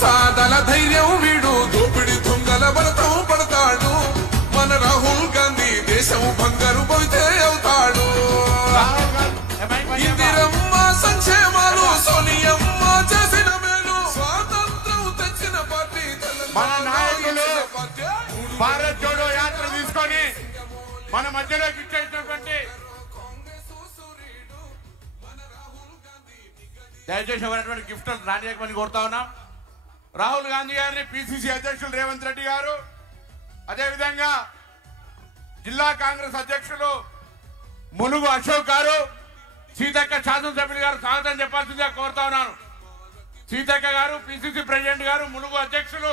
సాదల ధైర్యం వీడు దోపిడి దొంగల భరతం పడతాడు మన రాహుల్ గాంధీ దేశం బంగారు పోతే అవుతాడు ఇందిరమ్మ సంక్షేమాలు సోనియమ్మ చేసిన మేలు స్వాతంత్రం తెచ్చిన పార్టీ మన నాయకులు భారత్ జోడో యాత్ర తీసుకొని మన మధ్యలోకి ఇచ్చేసినటువంటి దయచేసి ఎవరైనటువంటి గిఫ్ట్లు రానియకమని కోరుతా ఉన్నాం. రాహుల్ గాంధీ గారిని పిసిసి అధ్యక్షులు రేవంత్ రెడ్డి గారు, అదేవిధంగా జిల్లా కాంగ్రెస్ అధ్యక్షులు ములుగు అశోక్ గారు, సీతక్క శాసనసభ్యులు గారు స్వాగతం చెప్పాల్సిందిగా కోరుతా ఉన్నాను. సీతక్క గారు, పిసిసి ప్రెసిడెంట్ గారు, ములుగు అధ్యక్షులు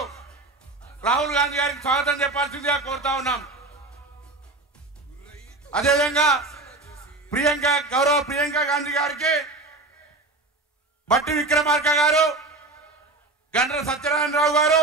రాహుల్ గాంధీ గారికి స్వాగతం చెప్పాల్సిందిగా కోరుతా ఉన్నాం. అదేవిధంగా గౌరవ ప్రియాంక గాంధీ గారికి బట్టి విక్రమార్క గారు, గండ్ర సత్యనారాయణరావు గారు,